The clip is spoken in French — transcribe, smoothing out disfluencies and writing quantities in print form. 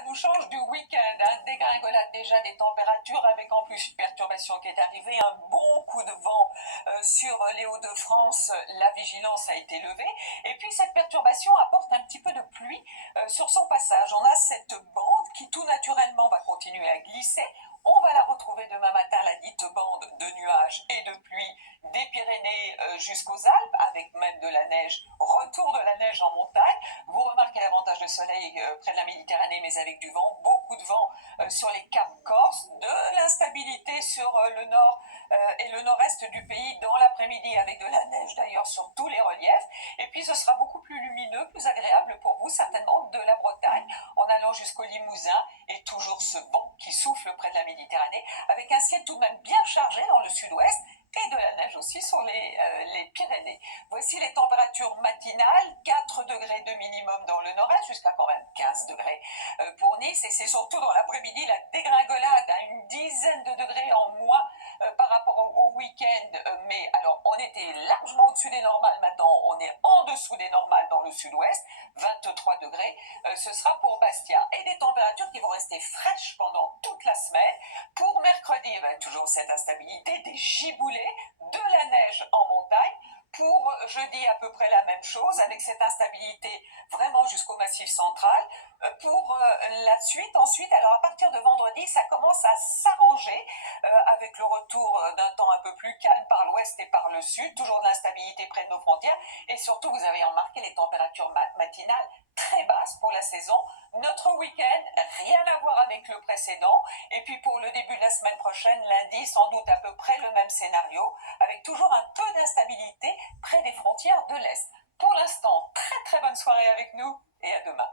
ça nous change du week-end, hein. Dégringolade déjà des températures avec en plus une perturbation qui est arrivée, un bon coup de vent sur les Hauts-de-France, la vigilance a été levée et puis cette perturbation apporte un petit peu de pluie sur son passage. On a cette bande qui tout naturellement va continuer à glisser. On va la retrouver demain matin, la dite bande de nuages et de pluie des Pyrénées jusqu'aux Alpes, avec même de la neige, retour de la neige en montagne. Vous remarquez l'avantage de soleil près de la Méditerranée, mais avec du vent, beaucoup de vent sur les caps corses, de l'instabilité sur le nord et le nord-est du pays dans l'après-midi, avec de la neige d'ailleurs sur tous les reliefs. Et puis ce sera beaucoup plus lumineux, plus agréable pour vous, certainement de la Bretagne, en allant jusqu'au Limousin, et toujours ce vent qui souffle près de la Méditerranée, avec un ciel tout de même bien chargé dans le sud-ouest, et de la neige aussi sur les Pyrénées. Voici les températures matinales, 4 degrés de minimum dans le nord-est, jusqu'à quand même 15 degrés pour Nice, et c'est surtout dans l'après-midi la dégringolade, à une dizaine de degrés en moins par rapport au week-end, mais alors on était largement au-dessus des normales, maintenant on est en dessous des normales dans le sud-ouest, 23 degrés, ce sera pour Bastia, et des températures qui vont rester fraîches pendant toute la semaine. Pour mercredi, toujours cette instabilité, des giboulées, de la neige en montagne. Pour jeudi, à peu près la même chose, avec cette instabilité vraiment jusqu'au Massif central. Pour la suite, ensuite, alors à partir de vendredi, ça commence à s'arranger avec le retour d'un temps un peu plus calme par l'ouest et par le sud, toujours de l'instabilité près de nos frontières, et surtout, vous avez remarqué les températures matinales très basses pour la saison. Notre week-end, rien à voir avec le précédent, et puis pour le début de la semaine prochaine, lundi, sans doute à peu près le même scénario, avec toujours un peu d'instabilité près des frontières de l'Est. Pour l'instant, très très bonne soirée avec nous, et à demain.